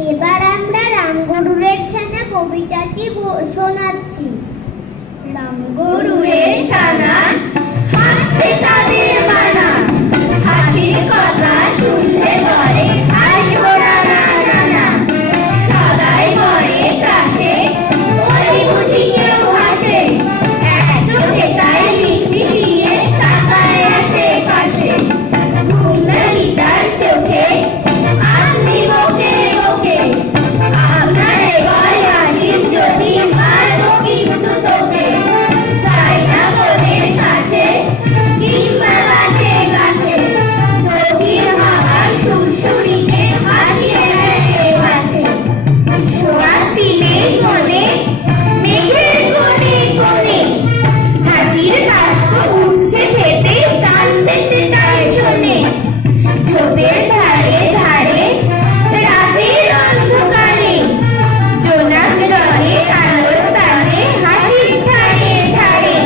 এবার আমরা রামগরুরের ছানা কবিতাটি শোনাচ্ছি। রামগরুরের ছানা হাসতে তাদের মানা, হাসির কথা শুনলে বলে হাসবো রানা রানা। সদাই মরে কাছে ওই বুঝি কেউ হাসে, এক চোখে তাই মিটমিটিয়ে তাকায় আশেপাশে। ঘুম নাহি তার চোখে আপনি বকে বকে, আপনার এবার হাসিস যদি মারবো কিন্তু তোকে। চাই না মনের কাছে কিংবা গাছে গাছে, গভীর হাওয়া সুরসুরিতে হাসিয়ে দেয় ভাসে। সোয়াদ দিলেই মনে মেঘের কোণে কোণে, হাসির কাষ্ঠ উঠছে ফেটে কান পেতে তাই শোনে। ঝোপের ধারে ধারে রাতের অন্ধকারে, জোনাক জলে আলোর তারে হাসির ধারে ধারে।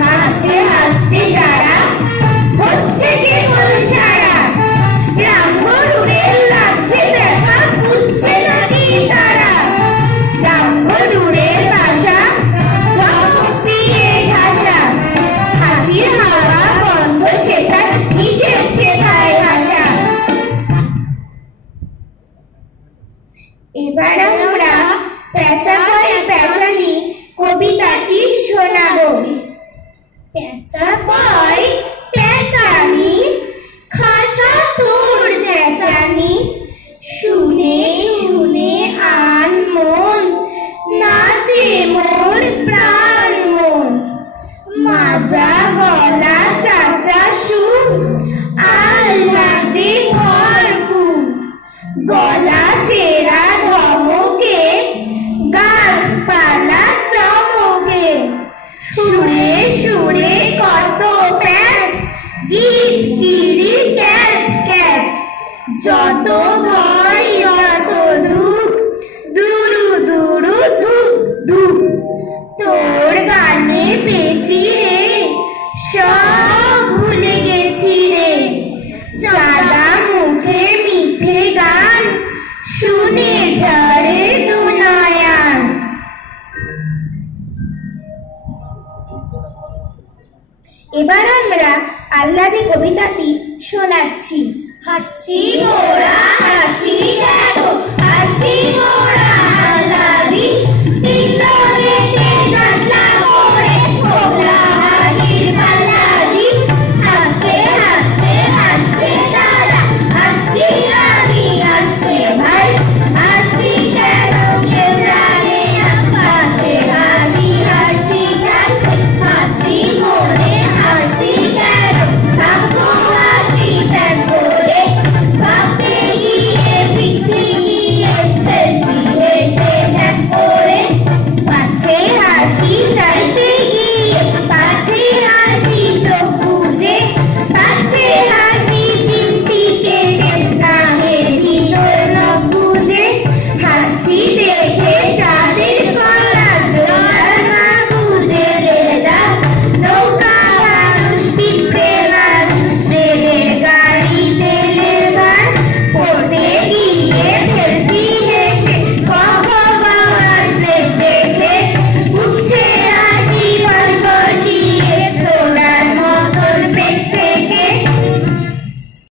হাসতে হাসতে যারা হচ্ছে কেবল সারা, রামগরুরের লাগছে দেখা বুঝছে নাকি তারা। রামগরুরের বাসা ঝকঝক দিয়ে ঠাসা, হাসির হাওয়া বন্ধ সেটা কিসের সেটাই হাসা। এবার আমরা পেঁচা কয় পেঁচালি কবিতাটি শোনাবো। পেঁচা কয় পেঁচালি খাসা তোর চেঁচানি, শুনে শুনে আন মন নাচে মোর প্রাণ মন। মাজা গলা চাচা সুর আহ্লাদে ভরপুর, গলা চেরা ধমকে গাছপালা চমকে। সুরে সুরে কত প্যাচ গিট গিরি ক্যাচ ক্যাচ, যত ভয় যত দুঃখ দুরু দুরু ধুপ ধুপ। তোর গানে পেয়েছি রে সব ভুলে গেছি রে, চাঁদা মুখে মিঠে গান শুনে ঝরে দু নয়ন। এবার আমরা আহ্লাদে কবিতাটি শোনাচ্ছি। হাসছি মোরা হাসি